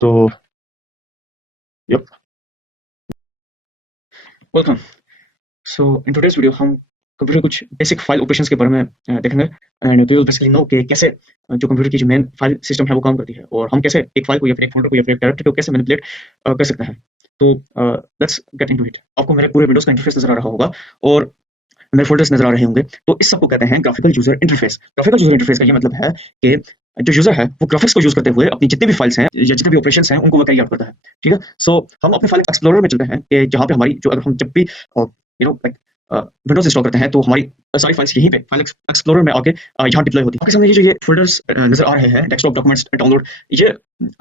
तो yup welcome. So in today's video हम computer कुछ बेसिक फाइल ऑपरेशंस के बारे में देखेंगे and we will basically know कि कैसे जो कंप्यूटर की जो मेन फाइल सिस्टम है वो काम करती है और हम कैसे एक फाइल को या फिर एक फोल्डर को या फिर एक डायरेक्टरी को कैसे मैनिपुलेट कर सकते हैं। तो लेट्स गेट इनटू इट। आपको मेरे पूरे विंडोज का इंटरफेस नजर आ रहा होगा और मेरे फोल्डर्स नजर आ रहे होंगे। तो इस सबको कहते हैं graphical user interface. Graphical user interface का ये मतलब है कि जो यूजर है वो ग्राफिक्स को यूज करते हुए अपनी जितनी भी फाइल्स हैं या जितने भी ऑपरेशंस हैं उनको वो कैरी आउट करता है। ठीक है। सो हम अपने फाइल एक्सप्लोरर में चलते हैं कि जहाँ पे हमारी जो अगर हम जब भी लाइक विंडोज इंस्टॉल करते हैं तो हमारी सारी फाइल्स यहीं पे फाइल एक्सप्लोरर में आके यहाँ डिप्लॉय होती है। आपके सामने ये फोल्डर्स नजर आ रहे हैं, डेस्कटॉप, डॉक्यूमेंट्स, डाउनलोड, ये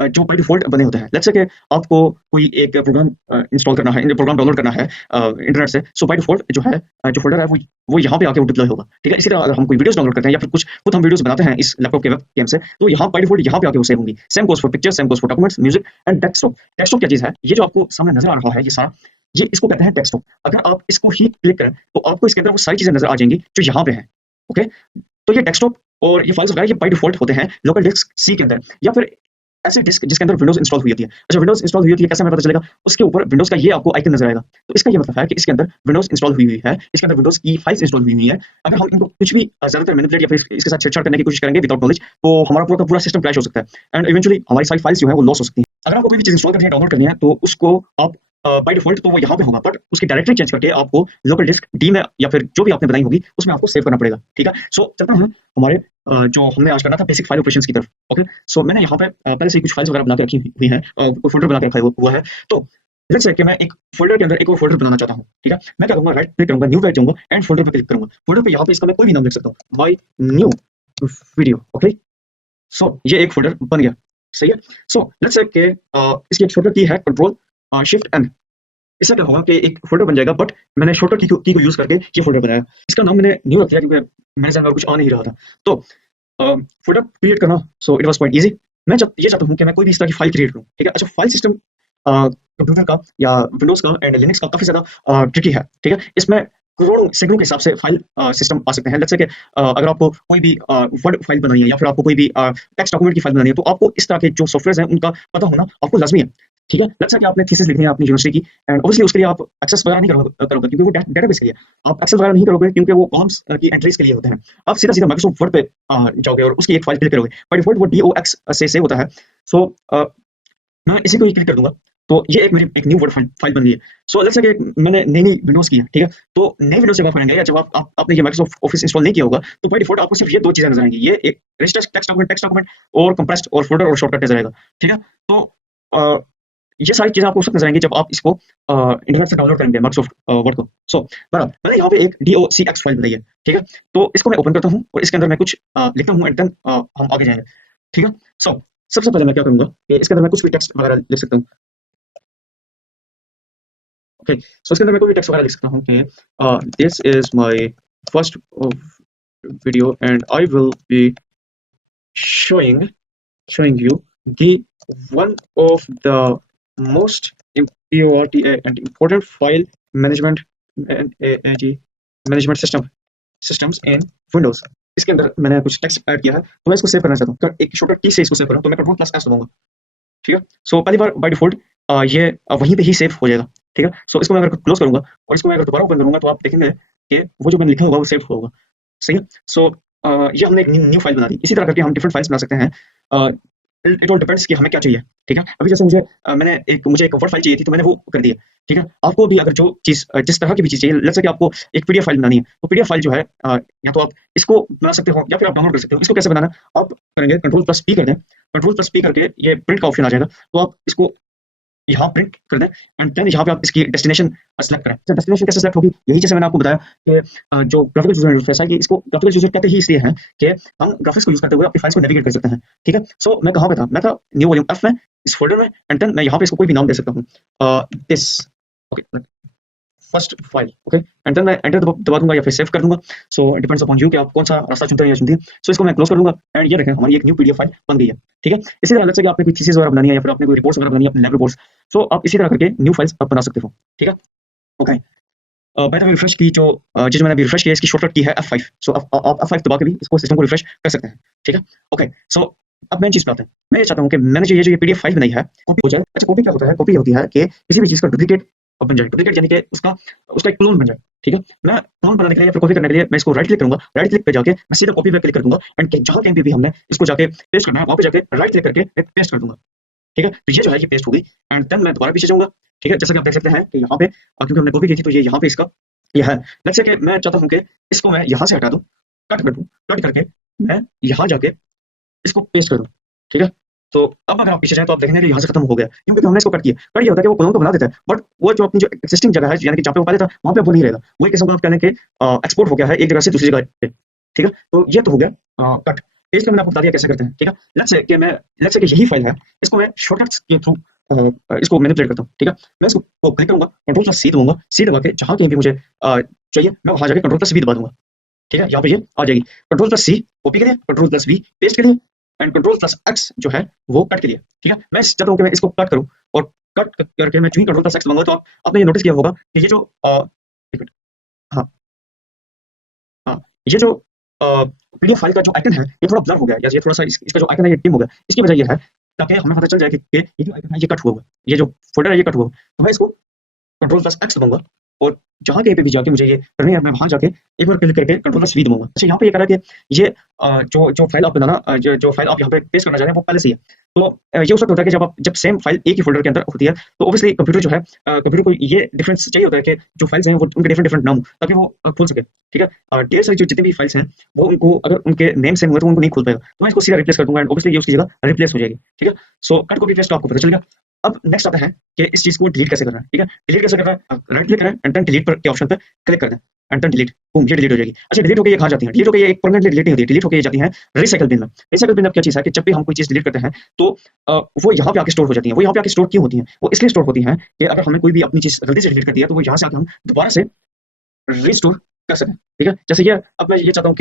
जो बाय डिफॉल्ट बने होते हैं। लेट्स से कि आपको कोई एक प्रोग्राम इंस्टॉल करना है, प्रोग्राम डाउनलोड करना है इंटरनेट से। सो बाय डिफॉल्ट जो है जो फोल्डर है वो यहाँ पे आके वो डिप्लॉय होगा। ठीक है। इसी तरह अगर हम कोई वीडियोस डाउनलोड करते हैं या फिर कुछ खुद हम वीडियोस बनाते हैं इस लैपटॉप के वेब गेम से, तो यहाँ बाय डिफॉल्ट यहाँ पे आके वो सेव होंगी। Same goes for pictures, same goes for documents, music and desktop. Desktop क्या चीज है? ये जो आपको सामने नजर आ रहा है ये सारा, ये इसको कहते हैं डेस्कटॉप। अगर आप इसको ही क्लिक करें तो आपको इसके अंदर वो सारी चीजें नजर आ जाएंगी जो यहाँ पे हैं। ओके। तो ये डेस्कटॉप और ये फाइल्स वगैरह ये बाय डिफॉल्ट होते हैं लोकल डिस्क सी के अंदर या फिर ऐसे डिस्क जिसके अंदर विंडोज इंस्टॉल हुई होती है। अच्छा, विंडोज इंस्टॉल हुई होती है कैसे हमें पता चलेगा? उसके ऊपर विंडोज का ये आपको आइकन नजर आएगा। तो इसका ये मतलब है कि इसके अंदर विंडोज इंस्टॉल हुई हुई है, इसके अंदर विंडोज की फाइल्स इंस्टॉल हुई हुई है। अगर हम इनको कुछ भी ज्यादातर मैनिपुलेट या फिर इसके साथ छेड़छाड़ करने की कोशिश करेंगे विदाउट नॉलेज, तो हमारा पूरा का पूरा सिस्टम क्रैश हो सकता है एंड इवेंचुअली हमारी सारी फाइल्स जो है वो लॉस हो सकती है। अगर आपको कोई भी चीज इंस्टॉल करनी है, डाउनलोड करनी है, तो उसको आप बाय डिफॉल्ट तो वो यहाँ पे होगा, बट उसकी डायरेक्टरी चेंज करके आपको लोकल डिस्क डी में या फिर जो भी आपने बनाई होगी उसमें आपको सेव करना पड़ेगा। ठीक है। सो चलता हूँ हमारे जो हमने आज करना था बेसिक फाइल ऑपरेशंस की तरफ। ओके। सो मैंने यहाँ पे पहले से ही कुछ फाइल्स वगैरह बना के रखी हुई हैं, फोल्डर बना के रखा हुआ है। तो लेट्स से कि मैं एक फोल्डर के अंदर एक और फोल्डर बनाना चाहता हूँ। ठीक है। मैं क्या करूंगा, राइट क्लिक करूंगा, न्यू पे जाऊंगा एंड फोल्डर पे क्लिक करूंगा। फोल्डर पे यहाँ पे इसका मैं कोई भी नाम लिख सकता हूँ, माय न्यू वीडियो। ओके। सो ये एक फोल्डर बन गया। सही है। सो लेट्स से कि इसकी एक शॉर्टकट की है कंट्रोल शिफ्ट एन। इससे क्या होगा कि एक फोल्डर बन जाएगा, बट मैंने शॉर्टकट की को यूज करके ये फोल्डर बनाया। इसका नाम मैंने न्यू रख दिया क्योंकि मेरे सामने और कुछ आ नहीं रहा था। तो फोल्डर क्रिएट करना, so it was quite easy. मैं ये चाहता हूँ कि मैं कोई भी इस तरह की फाइल क्रिएट करूँ। ठीक है। अच्छा, फाइल सिस्टम कंप्यूटर का या विंडोज का एंड लिनक्स का काफी ज्यादा ट्रिकी है। ठीक है। इसमें करोड़ों सैकड़ों के हिसाब से फाइल सिस्टम आ सकते हैं। लेट्स से कि अगर आपको कोई भी वर्ड फाइल बनानी है या फिर आपको कोई भी टेक्स्ट डॉक्यूमेंट की फाइल बनानी है, तो आपको इस तरह के जो सॉफ्टवेयर हैं उनका पता होना आपको लाजमी है। ठीक है। लेट्स से कि आपने थीसिस लिखनी है अपनी यूनिवर्सिटी की एंड ऑब्वियसली उसके लिए आप एक्सेस वगैरह नहीं करोगे क्योंकि वो डेटाबेस के लिए। आप एक्सेस वगैरह नहीं करोगे क्योंकि वो कॉलम्स की एंट्रीज के लिए होते हैं। आप सीधा सीधा माइक्रोसॉफ्ट वर्ड पे जाओगे और उसकी एक फाइल क्लिक करोगे। बाय डिफॉल्ट वो डॉक्स से सेव होता है। सो मैं इसी को ही क्लिक कर दूंगा। तो ये एक मेरी एक न्यू वर्ड फाइल बन गई है। सो लेट्स से कि मैंने नई नई विंडोज की है। ठीक है। तो नई विंडोज जब आप खोलेंगे या जब आपने ये माइक्रोसॉफ्ट ऑफिस इंस्टॉल नहीं किया होगा, तो बाय डिफॉल्ट आपको सिर्फ ये दो चीजें नजर आएंगी, ये एक रजिस्टर टेक्स्ट डॉक्यूमेंट और कंप्रेस्ड और फोल्डर और शॉर्टकट नजर आएगा। ठीक है। तो अ, ये सारी चीजें आपको उस वक्त नजर आएंगी जब आप इसको इंटरनेट से डाउनलोड करेंगे माइक्रोसॉफ्ट वर्ड को। सो बराबर मैंने यहाँ पे एक docx फाइल बनाई है। ठीक है। तो इसको मैं ओपन करता हूँ और इसके अंदर मैं कुछ लिखता हूँ एंड देन हम आगे जाएंगे। ठीक है। सो सबसे पहले मैं क्या करूंगा कि इसके अंदर मैं कुछ भी टेक्स्ट वगैरह लिख सकता हूँ। ओके। सो इसके अंदर मैं कोई भी टेक्स्ट वगैरह लिख सकता हूँ कि this is my first video and I will be showing showing you the one of the most important file management and management systems in Windows। इसके अंदर मैंने कुछ टेक्स्ट ऐड किया है तो मैं इसको सेव करना चाहता हूँ। एक शॉर्टकट की से इसको सेव करूँ तो मैं कंट्रोल प्लस एस दबाऊंगा। ठीक है। सो पहली बार बाय डिफॉल्ट ये वहीं पे ही सेव हो जाएगा। ठीक है। सो इसको मैं अगर क्लोज करूंगा और इसको मैं अगर दोबारा ओपन करूंगा तो आप देखेंगे कि वो जो मैंने लिखा होगा वो सेव होगा। सही है। सो ये हमने एक न्यू फाइल बना दी। इसी तरह करके हम डिफरेंट फाइल्स बना सकते हैं। इट ऑल डिपेंड्स कि हमें क्या चाहिए। ठीक है। अभी जैसे मुझे एक वर्ड फाइल चाहिए थी तो मैंने वो कर दी है। ठीक है। आपको भी अगर जो चीज जिस तरह की भी चीज चाहिए, लेट्स से कि आपको एक पीडीएफ फाइल बनानी है, तो पीडीएफ फाइल जो है या तो आप इसको बना सकते हो या फिर आप डाउनलोड कर सकते हो। इसको कैसे बनाना है? आप करेंगे कंट्रोल प्लस पी कर दें। कंट्रोल प्लस पी करके ये प्रिंट का ऑप्शन आ जाएगा, तो आप इसको यहाँ प्रिंट कर दें एंड देन यहाँ पे आप इसकी डेस्टिनेशन सेलेक्ट करें। तो डेस्टिनेशन कैसे सेलेक्ट होगी? यही जैसे मैंने आपको बताया कि जो ग्राफिकल यूजर इंटरफेस है कि इसको ग्राफिकल यूजर कहते ही इसलिए हैं कि हम ग्राफिक्स को यूज करते हुए अपनी फाइल्स को नेविगेट कर सकते हैं। ठीक है। सो मैं कहाँ पे था? मैं था न्यू वॉल्यूम एफ में, इस फोल्डर में एंड देन मैं यहाँ पे इसको कोई भी नाम दे सकता हूँ, this okay first file. Okay. And then मैं एंटर दबा दूंगा या फिर सेव कर दूंगा। सो डिपेंड्स अपॉन यू कि आप कौन सा रास्ता चुनते हैं या चुनती हैं। सो इसको मैं क्लोज कर दूंगा एंड ये देखें हमारी एक न्यू पीडीएफ फाइल बन गई है। ठीक है। इसी तरह अलग से कि आपने कोई थीसिस वगैरह बनानी है या फिर आपने कोई रिपोर्ट्स वगैरह बनानी है अपने लैब रिपोर्ट्स, सो आप इसी तरह करके न्यू फाइल्स आप बना सकते हो। ठीक है। ओके। मैंने अभी रिफ्रेश की जो मैंने अभी रिफ्रेश किया इसकी शॉर्टकट की है F5। सो आप F5 दबा के भी इसको सिस्टम को रिफ्रेश कर सकते हैं। ठीक है। ओके। सो अब मेन चीज पे आते हैं। मैं ये चाहता हूँ कि मैंने जो ये पीडीएफ फाइल बनाई है कॉपी हो जाए। अच्छा, कॉपी क्या होता है? कॉपी होती है कि किसी भी चीज का डुप्लीकेट बन जाए। डुप्लीकेट यानी कि उसका उसका एक क्लोन बन जाए। ठीक है, मैं क्लोन बनाने के लिए या फिर कॉपी करने के लिए मैं इसको राइट क्लिक करूंगा। राइट क्लिक पे जाके मैं सीधा कॉपी पे क्लिक कर दूंगा एंड जहां कहीं भी हमने इसको जाके पेस्ट करना है वहां पे जाके राइट क्लिक करके मैं पेस्ट कर दूंगा। ठीक है, तो ये जो है ये पेस्ट हो गई एंड देन मैं दोबारा पीछे जाऊंगा। ठीक है, जैसा कि आप देख सकते हैं कि यहाँ पे क्योंकि हमने कॉपी की थी तो ये यहाँ पे इसका ये है। लेट्स से कि मैं चाहता हूँ कि इसको मैं यहाँ से हटा दूं, कट कर दूं। कट करके मैं यहाँ जाके इसको पेस्ट कर दूं। ठीक है, तो अब अगर आप पीछे जाएं तो आप देखेंगे कि यहाँ से खत्म हो गया क्योंकि तो हमने इसको कट किया। कट किया होता है कि वो क्लोन तो बना देता है बट वो जो अपनी जो एक्सिस्टिंग जगह है यानी कि जहाँ पे वो पहले था वहां पे वो नहीं रहेगा। वही किस्म का आप कह लें कि एक्सपोर्ट हो गया है एक जगह से दूसरी जगह पे। ठीक है, तो ये तो हो गया कट। पेस्ट में मैंने आपको बता दिया कैसे करते हैं। ठीक है, लेट्स से कि यही फाइल है, इसको मैं शॉर्टकट्स के थ्रू इसको मैनिपुलेट करता हूँ। ठीक है, मैं इसको क्लिक करूंगा, कंट्रोल प्लस सी दबाऊंगा। सी दबा के जहां कहीं भी मुझे चाहिए मैं वहां जाके कंट्रोल प्लस वी दबा दूंगा। ठीक है, यहाँ पे ये आ जाएगी। कंट्रोल प्लस सी कॉपी के लिए, कंट्रोल प्लस वी पेस्ट के लिए एंड कंट्रोल प्लस एक्स जो है वो कट के लिए। ठीक है, मैं चाहता हूँ कि मैं इसको कट करूँ और कट करके मैं जो ही कंट्रोल प्लस एक्स दबाऊंगा तो आपने ये नोटिस किया होगा कि ये जो एक मिनट, हाँ हाँ, ये जो पीडीएफ फाइल का जो आइकन है ये थोड़ा ब्लर हो गया, या ये थोड़ा सा इसका जो आइकन है ये डिम हो गया। इसकी वजह ये है ताकि हमें पता चल जाए कि ये जो आइकन है ये कट हुआ हुआ है, ये जो फोल्डर है ये कट हुआ हुआ है। तो मैं इसको कंट्रोल प्लस एक्स दबाऊंगा और जहां कहीं पे भी जाके मुझे ये करनी है मैं वहां जाके एक बार क्लिक करके कंट्रोल प्लस वी दबाऊंगा। अच्छा, यहाँ पे ये कह रहा है कि ये जो फाइल आप बनाना जो फाइल आप यहाँ पे पेस्ट करना चाह रहे हैं वो पहले से ही है। तो ये उस वक्त होता है कि जब सेम फाइल एक ही फोल्डर के अंदर होती है तो ऑब्वियसली कंप्यूटर जो है कंप्यूटर को ये डिफरेंस चाहिए होता है कि जो फाइल्स हैं वो उनके डिफरेंट डिफरेंट नाम हो ताकि वो खोल सके। ठीक है, ढेर सारी जो जितनी भी फाइल्स हैं वो उनको अगर उनके नेम सेम हुए तो उनको नहीं खोल पाएगा। तो मैं इसको सीधा रिप्लेस कर दूंगा एंड ऑब्वियसली ये उसकी जगह रिप्लेस हो जाएगी। ठीक है, सो कट कॉपी पेस्ट आपको पता चल गया। अब नेक्स्ट आता है कि इस चीज को डिलीट कैसे करना है। ठीक है, डिलीट कैसे करना है? राइट क्लिक करें एंड देन डिलीट पर के ऑप्शन पे क्लिक कर दें एंड देन डिलीट, बूम, ये डिलीट हो जाएगी। अच्छा, डिलीट होके ये कहाँ जाती है? डिलीट होके ये एक परमानेंटली डिलीट नहीं होती है, डिलीट होके ये जाती है रिसाइकल बिन में। रिसाइकल बिन में क्या चीज है कि जब भी हम कोई चीज डिलीट करते हैं तो वो यहाँ पे आके स्टोर हो जाती है। वो यहाँ पे आके स्टोर क्यों होती है? वो इसलिए स्टोर होती है कि अगर हमने कोई भी अपनी चीज गलती से डिलीट कर दिया तो वो यहाँ से आके हम दोबारा से रिस्टोर कर सकें। ठीक है, जैसे ये अब मैं ये चाहता हूँ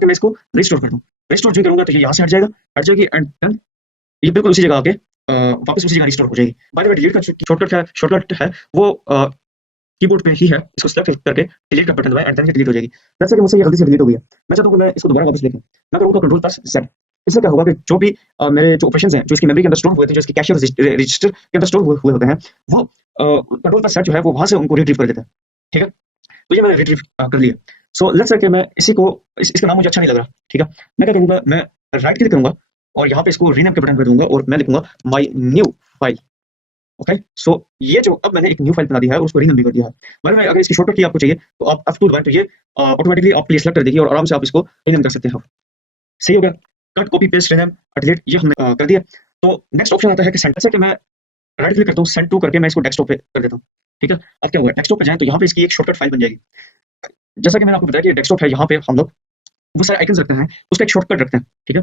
कि मैं इसको रिस्टोर कर दूं। रिस्टोर जो करूंगा तो ये यहाँ से हट जाएगा, हट जाएगी एंड देन ये बिल्कुल उसी जगह आके वापस उसी जगह रिस्टोर हो जाएगी। बाय द वे, डिलीट का शॉर्टकट है वो कीबोर्ड पे ही है। इसको सेलेक्ट करके डिलीट का बटन दबाएं एंड देन ये डिलीट हो जाएगी। जैसे कि मुझसे ये गलती से डिलीट हो गई है, मैं चाहता हूँ कि मैं इसको दोबारा वापस लिखूं। मैं करूंगा कंट्रोल प्लस जेड। इससे क्या होगा कि जो भी मेरे जो ऑपरेशंस हैं जो इसकी मेमोरी के अंदर स्टोर हुए थे, जो इसके कैश रजिस्टर के अंदर स्टोर हुए होते हैं, वो कंट्रोल प्लस जेड जो है वो वहां से उनको रिट्रीव कर देता है। ठीक है, तो ये मैंने रिट्रीव कर लिया। सो लेट्स से कि मैं इसी को इसका नाम मुझे अच्छा नहीं लग रहा। ठीक है, मैं क्या करूंगा, मैं राइट क्लिक करूंगा और यहाँ पे इसको रीनेम के बटन पे दूंगा और मैं लिखूंगा माय न्यू फाइल। ओके, सो ये जो अब मैंने एक न्यू फाइल बना दिया है और उसको रीनेम भी कर दिया है। मतलब मैं अगर इसकी शॉर्टकट की आपको चाहिए तो आप F2 दबाएं तो ये ऑटोमेटिकली आपके लिए सेलेक्ट कर देगी और आराम से आप इसको रीनेम कर सकते हो। सही हो गया, cut copy paste rename delete ये हमने कर दिया। तो नेक्स्ट ऑप्शन आता है कि सेंटर से कि मैं राइट क्लिक करता हूँ, सेंड टू करके मैं इसको डेस्कटॉप पे कर देता हूँ। ठीक है, अब क्या होगा, डेस्कटॉप पे जाएं तो यहाँ पे इसकी एक शॉर्टकट फाइल बन जाएगी। जैसा कि मैंने आपको बताया कि डेस्कटॉप है, यहाँ पे हम लोग वो सारे आइकन्स रखते हैं, उसका एक शॉर्टकट रखते हैं। ठीक है,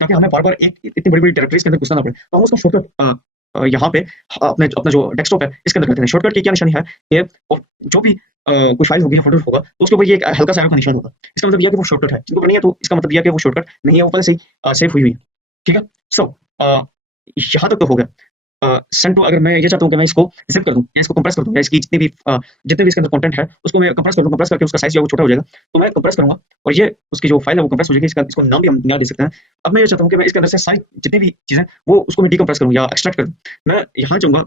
ताकि हमें बार बार एक इतनी बड़ी बड़ी डायरेक्टरीज के अंदर घुसना ना पड़े तो हम उसका शॉर्टकट यहाँ पे अपने अपना जो डेस्कटॉप है इसके अंदर करते हैं। शॉर्टकट की क्या निशानी है कि जो भी कोई फाइल होगी या फोल्डर होगा तो उसके ऊपर ये एक हल्का सा एरो का निशान होगा। इसका मतलब यह कि वो शॉर्टकट है, जिनको नहीं है तो इसका मतलब यह कि वो शॉर्टकट नहीं है, वो पहले से ही सेव हुई हुई है। ठीक है, सो यहाँ तक तो हो गया। सेंड टू, अगर मैं ये चाहता हूँ कि मैं इसको जिप कर दूं या इसको कंप्रेस कर दूं या इसकी जितने भी इसके अंदर कंटेंट है उसको मैं कंप्रेस कर दूं, कंप्रेस करके उसका साइज जो है वो छोटा हो जाएगा। तो मैं कंप्रेस करूंगा और ये उसकी जो फाइल है वो कंप्रेस हो जाएगी। इसको नाम भी हम यहाँ दे सकते हैं। अब मैं ये चाहता हूँ कि मैं इसके अंदर से सारी जितनी भी चीजें वो उसको मैं डीकंप्रेस करूँ या एक्सट्रैक्ट करूँ। मैं यहाँ जाऊंगा,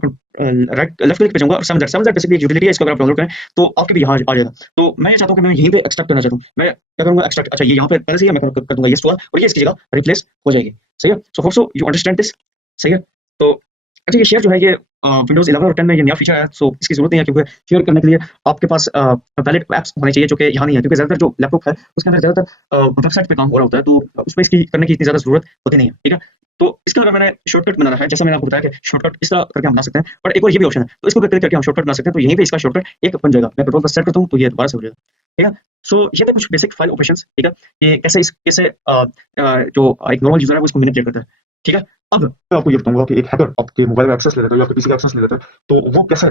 राइट लेफ्ट क्लिक पे जाऊंगा और समझ बेसिकली यूटिलिटी है, इसको अगर आप डाउनलोड करें तो आपके भी यहाँ आ जाएगा। तो मैं ये चाहता हूँ कि मैं यहीं पे एक्सट्रैक्ट करना चाहता हूँ। मैं क्या करूंगा, एक्सट्रैक्ट। अच्छा, ये यहाँ पे पहले से ही मैं कर दूंगा ये स्टोर और ये इसकी जगह रिप्लेस हो जाएगी। सही है, so hope so you understand this. सही है, तो अच्छा, ये शेयर जो है ये विंडोज 11 और 10 में ये नया फीचर है। सो इसकी जरूरत नहीं है क्योंकि शेयर करने के लिए आपके पास वैलिड ऐप्स होने चाहिए जो कि यहाँ नहीं है, क्योंकि ज्यादातर जो लैपटॉप है उसके अंदर ज्यादातर वेबसाइट पे काम हो रहा होता है तो उसमें इसकी करने की इतनी ज्यादा जरूरत होती नहीं है। ठीक है, तो इसके अलावा मैंने शॉर्टकट बना रहा है, जैसा मैंने आपको बताया कि शॉर्टकट इस तरह करके हम बना सकते हैं। बट एक और ये भी ऑप्शन है, तो इसको क्लिक करके हम शॉर्टकट बना सकते हैं। तो यहीं पे इसका शॉर्टकट एक बन जाएगा। मैं कंट्रोल पर सेट करता हूँ तो ये दोबारा से हो जाएगा। ठीक है, सो ये थे कुछ बेसिक फाइल ऑपरेशंस। ठीक है, कि कैसे जो एक नॉर्मल यूजर है वो इसको मैनिपुलेट करता है। ठीक है, अब मैं आपको ये बताऊंगा कि एक हैकर आपके मोबाइल में एक्सेस ले लेता है या आपके पीसी का एक्सेस ले लेता है तो वो कैसे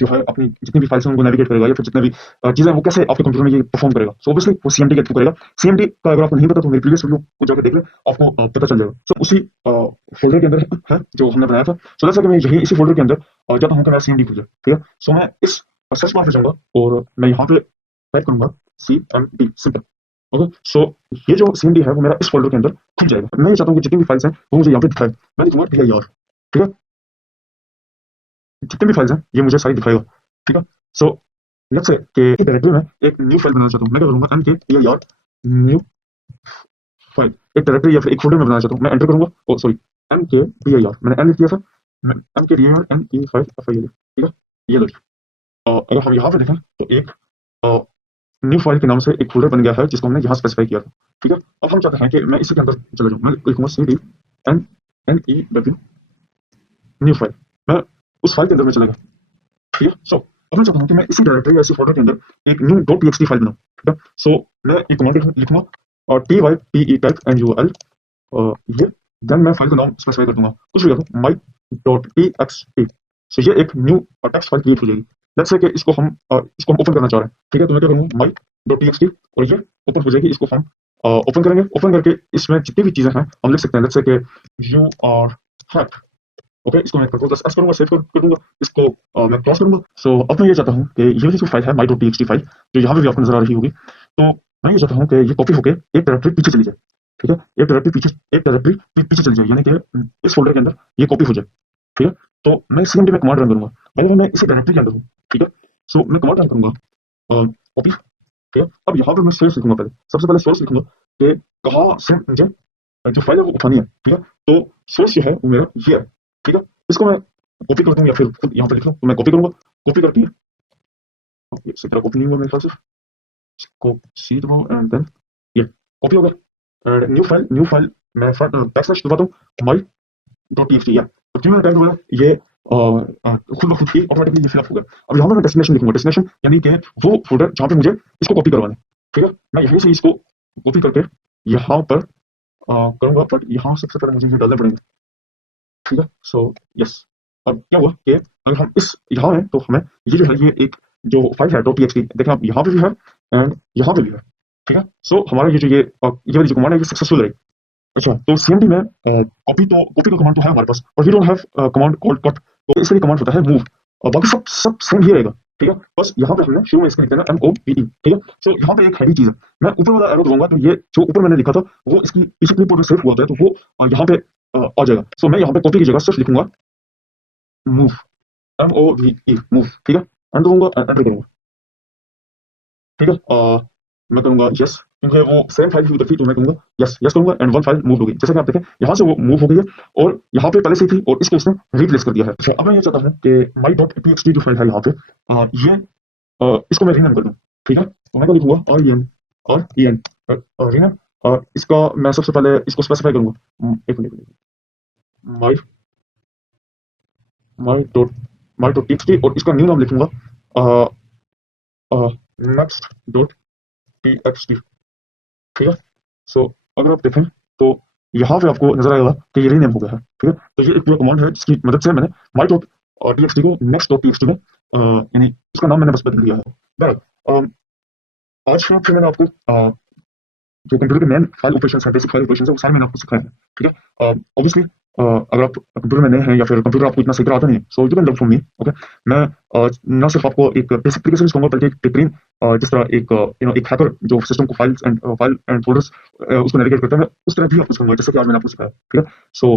जो है अपनी जितनी भी फाइल्स हैं उनको नेविगेट करेगा या फिर जितने भी चीजें वो कैसे आपके कंप्यूटर में ये परफॉर्म करेगा। सो ऑब्वियसली वो सीएमडी के थ्रू करेगा। सीएमडी का अगर आपको नहीं पता तो मेरे प्रीवियस वीडियो को जाकर देख लें, आपको पता चल जाएगा। सो उसी फोल्डर के अंदर है जो हमने बनाया था। सो जैसा कि मैं यही इसी फोल्डर के अंदर जाता हूँ कि मेरा सीएमडी खुल जाए। ठीक है, सो मैं इस सर्च बार पे जाऊंगा और मैं यहाँ पे टाइप करूंगा CMD सिंपल। ओके, सो ये जो सीएमडी है वो मेरा इस फ़ोल्डर के अंदर खुल जाएगा। मैं ये चाहता हूँ कि जितनी भी फाइल्स हैं वो मुझे यहाँ पे दिखाए। मैं लिखूँगा dir, ठीक है? जितनी भी फाइल्स हैं ये मुझे सारी दिखाएगा, ठीक है? सो लेट्स से कि एक डायरेक्टरी में एक न्यू फाइल बनाना चाहता हूँ। मैं क्या करूँगा mkdir न्यू फाइल, एक डायरेक्टरी या फिर एक फ़ोल्डर में बनाना चाहता हूँ। मैं एंटर करूँगा, ओह सॉरी, mkdir मैंने n लिख दिया था, मैं mkdir ne5 file, ठीक है? ये लो जी। अगर हम यहाँ पे देखें तो एक अ, न्यू फाइल के नाम से एक फ़ोल्डर बन गया है जिसको हमने यहाँ स्पेसिफाई किया था, ठीक है? अब हम चाहते हैं कि मैं इसी के अंदर चला जाऊँ। मैं लिखूँगा cd new न्यू फाइल, मैं उस फाइल के अंदर में चला गया, ठीक है? सो अब मैं चाहता हूँ कि मैं इसी डायरेक्टरी या इसी फ़ोल्डर के अंदर एक न्यू .txt फाइल बनाऊँ, ठीक है? सो मैं एक कमांड लिखूँगा और type ये, देन मैं फाइल का नाम स्पेसिफाई कर दूँगा, कुछ भी कर दूँ, my.txt। सो ये एक न्यू टेक्स्ट फाइल क्रिएट हो जाएगी। लेट्स से कि इसको हम ओपन करना चाह रहे हैं, ठीक है? तो मैं क्या करूँगा my.txt और ये ओपन हो जाएगी। इसको हम ओपन करेंगे, ओपन करके इसमें जितनी भी चीज़ें हैं हम लिख सकते हैं। लेट्स से कि यू आर हैक्ड, ओके? इसको मैं कंट्रोल+S करूँगा, सेव कर दूँगा, इसको मैं क्रॉस करूँगा। सो अब मैं ये चाहता हूँ कि ये वाली जो फाइल है my.txt फाइल, जो यहाँ पे भी आपको नज़र आ रही होगी, तो मैं ये चाहता हूँ कि ये कॉपी होके एक डायरेक्टरी पीछे चली जाए, ठीक है? एक डायरेक्टरी पीछे चली जाए, यानी कि इस फ़ोल्डर के अंदर ये कॉपी हो जाए, ठीक है? तो मैं सीएमडी में कमांड रन करूँगा। बाय द वे मैं इसी डायरेक्टरी के अंदर हूँ, ठीक है? सो मैं कमांड रन करूँगा कॉपी, ठीक है? अब यहाँ पे मैं सोर्स लिखूँगा पहले, सबसे पहले सोर्स लिखूँगा कि कहाँ से मुझे जो फाइल है वो उठानी है, ठीक है? तो सोर्स जो है वो मेरा ये है, ठीक है? इसको मैं कॉपी कर दूँ या फिर खुद यहाँ पे लिख लूँ, तो मैं कॉपी करूँगा, कॉपी करके ये इससे तरह कॉपी नहीं हुआ मेरे ख्याल से, इसको सी दबाओ एंड देन ये कॉपी हो गया एंड न्यू फाइल मैं बैकस्लैश दबाता हूँ my.txt, या तो 3 मिनट टाइम हुआ ये खुद ब खुद ही ऑटोमेटिकली ये फिल अप हो गया। अब यहाँ पे मैं डेस्टिनेशन लिखूँगा, डेस्टिनेशन यानी कि वो फ़ोल्डर जहाँ पे मुझे इसको कॉपी करवाना है, ठीक है? मैं यहीं से इसको कॉपी करके यहाँ पर करूँगा, बट यहाँ सबसे पहले मुझे ये डालने पड़ेंगे, ठीक है? सो यस, अब क्या हुआ कि अगर हम इस यहाँ हैं तो हमें ये जो है ये एक जो फाइल है .txt, देखें आप यहाँ पे भी है एंड यहाँ पे भी है, ठीक है? सो हमारा ये ये वाली जो कमांड है ये सक्सेसफुल रही। अच्छा, तो सीएमडी में कॉपी का कमांड तो है हमारे पास, और we don't have command called cut, तो इसके लिए कमांड होता है मूव, और बाकी सब सेम ही रहेगा, ठीक है? बस यहाँ पे हमने शुरू में इसका लिख देना MOVE, ठीक है? सो यहाँ पे एक हैवी चीज़ है, मैं ऊपर वाला एरो दबाऊंगा तो ये जो ऊपर मैंने लिखा था वो इसकी पीछे क्लिप पर सेव हुआ था, तो वो यहाँ पे आ जाएगा। सो मैं यहाँ पे कॉपी की जगह सिर्फ लिखूंगा मूव, MOVE मूव, ठीक है? एंटर दूंगा, एंटर करूंगा, ठीक है? मैं करूंगा यस, क्योंकि वो सेम फाइल ही उधर थी, तो मैं कहूंगा यस यस करूंगा एंड वन फाइल मूव हो गई। जैसे कि आप देखें यहाँ से वो मूव हो गई है और यहाँ पे पहले से ही थी और इसको इसने रिप्लेस कर दिया है। अच्छा, अब मैं ये चाहता हूँ कि my.txt जो फाइल है यहाँ पे ये इसको मैं रीनेम कर दूँ, ठीक है? तो मैं क्या लिखूंगा REN रीनेम, इसका मैं सबसे पहले इसको स्पेसिफाई करूंगा, एक मिनट, my my.txt और इसका न्यू नाम लिखूंगा next.txt, ठीक है? सो अगर आप देखें तो यहाँ पे आपको नजर आएगा कि ये रीनेम हो गया है, ठीक है? तो ये एक पूरा कमांड है जिसकी मदद से मैंने my.txt को next.txt में यानी इसका नाम मैंने बस बदल दिया है। बहरहाल आज फिर मैंने आपको जो कंप्यूटर के मेन फाइल ऑपरेशंस है, बेसिक फाइल ऑपरेशंस है, वो सारे मैंने आपको सिखाए हैं, ठीक है? ऑब्वियसली अगर आप कंप्यूटर में नए हैं या फिर कंप्यूटर आपको इतना सही तरह आता नहीं है, so you can learn from me, okay? मैं ना सिर्फ आपको एक बेसिक तरीके से सिखाऊंगा, बल्कि एक बेहतरीन जिस तरह एक एक हैकर जो सिस्टम को फाइल एंड फोल्डर्स उसको नेविगेट करता है, उस तरह भी आपको सिखाऊंगा जैसे कि आज मैंने आपको सिखाया, ठीक है? सो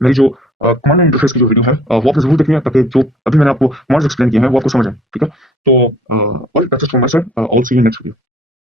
मेरी जो कमांड इंटरफेस की जो वीडियो है वो आपने जरूर देखनी है, ताकि जो अभी मैंने आपको कमांड्स एक्सप्लेन किए हैं वो आपको समझ आए, ठीक है? तो all that's it from my side, I will see you next video.